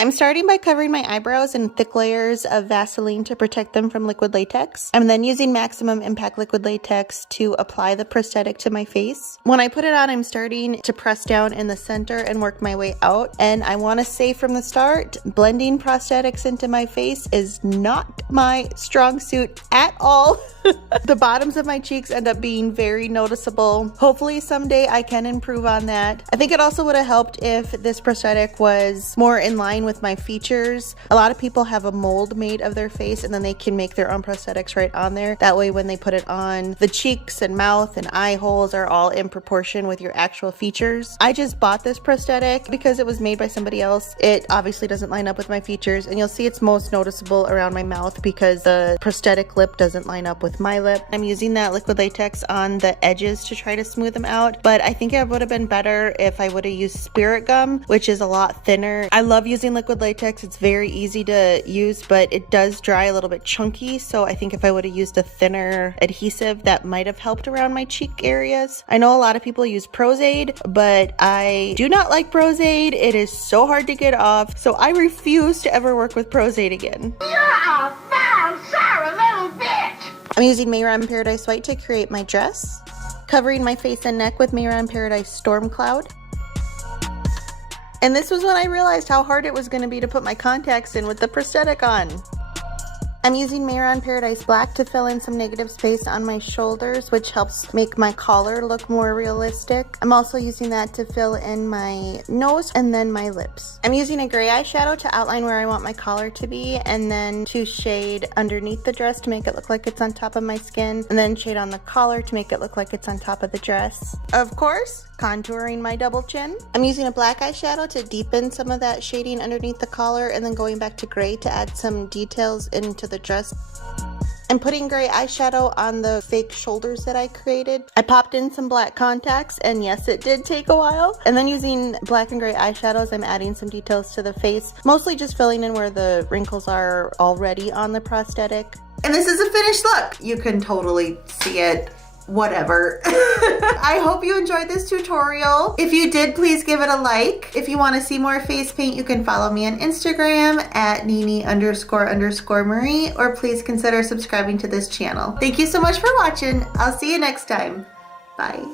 I'm starting by covering my eyebrows in thick layers of Vaseline to protect them from liquid latex. I'm then using maximum impact liquid latex to apply the prosthetic to my face. When I put it on, I'm starting to press down in the center and work my way out. And I want to say from the start, blending prosthetics into my face is not my strong suit at all. The bottoms of my cheeks end up being very noticeable. Hopefully someday I can improve on that. I think it also would have helped if this prosthetic was more in line with my features. A lot of people have a mold made of their face and then they can make their own prosthetics right on there. That way when they put it on, the cheeks and mouth and eye holes are all in proportion with your actual features. I just bought this prosthetic because it was made by somebody else. It obviously doesn't line up with my features, and you'll see it's most noticeable around my mouth because the prosthetic lip doesn't line up with my lip. I'm using that liquid latex on the edges to try to smooth them out, but I think it would have been better if I would have used spirit gum, which is a lot thinner. I love using liquid latex. It's very easy to use, but it does dry a little bit chunky, so I think if I would have used a thinner adhesive, that might have helped around my cheek areas. I know a lot of people use Prozaid, but I do not like Prozaid. It is so hard to get off, so I refuse to ever work with Prozaid again. You're a foul, sour little bitch! I'm using Mehron Paradise White to create my dress, covering my face and neck with Mehron Paradise Storm Cloud. And this was when I realized how hard it was going to be to put my contacts in with the prosthetic on. I'm using Mehron Paradise Black to fill in some negative space on my shoulders, which helps make my collar look more realistic. I'm also using that to fill in my nose and then my lips. I'm using a gray eyeshadow to outline where I want my collar to be, and then to shade underneath the dress to make it look like it's on top of my skin, and then shade on the collar to make it look like it's on top of the dress. Of course, contouring my double chin. I'm using a black eyeshadow to deepen some of that shading underneath the collar, and then going back to gray to add some details into the dress. I'm putting gray eyeshadow on the fake shoulders that I created. I popped in some black contacts, and yes, it did take a while. And then using black and gray eyeshadows, I'm adding some details to the face, mostly just filling in where the wrinkles are already on the prosthetic. And this is a finished look. You can totally see it. Whatever. I hope you enjoyed this tutorial. If you did, please give it a like. If you want to see more face paint, you can follow me on Instagram at Nini__Marie, or please consider subscribing to this channel. Thank you so much for watching. I'll see you next time. Bye.